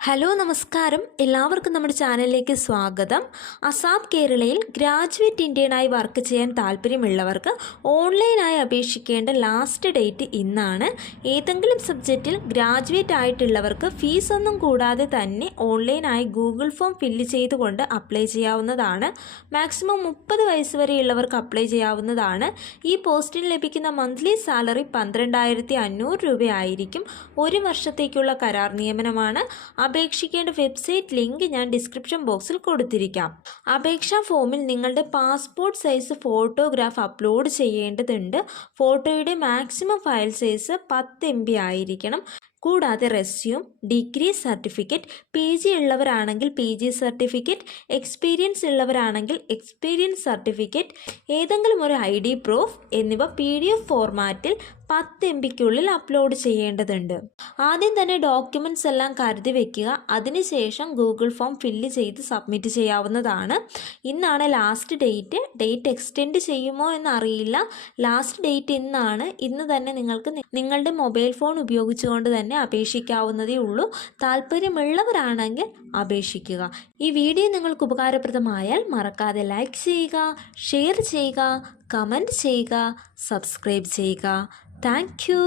Hello നമസ്കാരം, എല്ലാവർക്കും നമ്മുടെ ചാനലിലേക്ക് സ്വാഗതം. അസാപ് കേരളയിൽ ഗ്രാജുവേറ്റ് ഇൻറ്റേണായി വർക്ക് ചെയ്യാൻ താല്പര്യമുള്ളവർക്ക് ഓൺലൈനായി അപേക്ഷിക്കേണ്ട ലാസ്റ്റ് ഡേറ്റ് ഇന്നാണ്. ഏതെങ്കിലും സബ്ജക്റ്റിൽ ഗ്രാജുവേറ്റ് ആയിട്ടുള്ളവർക്ക് ഫീസൊന്നും കൂടാതെ തന്നെ ഓൺലൈനായി ഗൂഗിൾ ഫോം ഫില്ല് ചെയ്തുകൊണ്ട് അപ്ലൈ ചെയ്യാവുന്നതാണ്. മാക്സിമം 30 വയസ്സ് വരെയുള്ളവർക്ക് അപ്ലൈ ചെയ്യാവുന്നതാണ്. ഈ പോസ്റ്റിന് ലഭിക്കുന്ന മന്ത്ലി സാലറി 12,500 രൂപയായിരിക്കും. 1 വർഷത്തേക്കുള്ള കരാർ നിയമനമാണ്. അപേക്ഷിക്കേണ്ട വെബ്സൈറ്റ് ലിങ്ക് ഞാൻ ഡിസ്ക്രിപ്ഷൻ ബോക്സിൽ കൊടുത്തിരിക്കാം. അപേക്ഷാ ഫോമിൽ നിങ്ങളുടെ പാസ്പോർട്ട് സൈസ് ഫോട്ടോഗ്രാഫ് അപ്ലോഡ് ചെയ്യേണ്ടതുണ്ട്. ഫോട്ടോയുടെ മാക്സിമം ഫയൽ സൈസ് 10 MB ആയിരിക്കണം. കൂടാതെ റെസ്യൂം, ഡിഗ്രി സർട്ടിഫിക്കറ്റ്, PG ഉള്ളവരാണെങ്കിൽ PG സർട്ടിഫിക്കറ്റ്, എക്സ്പീരിയൻസ് ഉള്ളവരാണെങ്കിൽ എക്സ്പീരിയൻസ് സർട്ടിഫിക്കറ്റ്, ഏതെങ്കിലും ഒരു ID പ്രൂഫ് എന്നിവ PDF ഫോർമാറ്റിൽ 10 MBക്കുള്ളിൽ അപ്ലോഡ് ചെയ്യേണ്ടതുണ്ട്. ആദ്യം തന്നെ ഡോക്യുമെൻറ്റ്സ് എല്ലാം കരുതി വയ്ക്കുക. അതിനുശേഷം ഗൂഗിൾ ഫോം ഫില്ല് ചെയ്ത് സബ്മിറ്റ് ചെയ്യാവുന്നതാണ്. ഇന്നാണ് ലാസ്റ്റ് ഡേറ്റ് എക്സ്റ്റെൻഡ് ചെയ്യുമോ എന്നറിയില്ല. ലാസ്റ്റ് ഡേറ്റ് ഇന്നാണ്. ഇന്ന് തന്നെ നിങ്ങൾക്ക് നിങ്ങളുടെ മൊബൈൽ ഫോൺ ഉപയോഗിച്ചുകൊണ്ട് തന്നെ അപേക്ഷിക്കാവുന്നതേ ഉള്ളൂ. താല്പര്യമുള്ളവരാണെങ്കിൽ അപേക്ഷിക്കുക. ഈ വീഡിയോ നിങ്ങൾക്ക് ഉപകാരപ്രദമായാൽ മറക്കാതെ ലൈക്ക് ചെയ്യുക, ഷെയർ ചെയ്യുക, കമൻറ്റ് ചെയ്യുക, സബ്സ്ക്രൈബ് ചെയ്യുക. Thank you.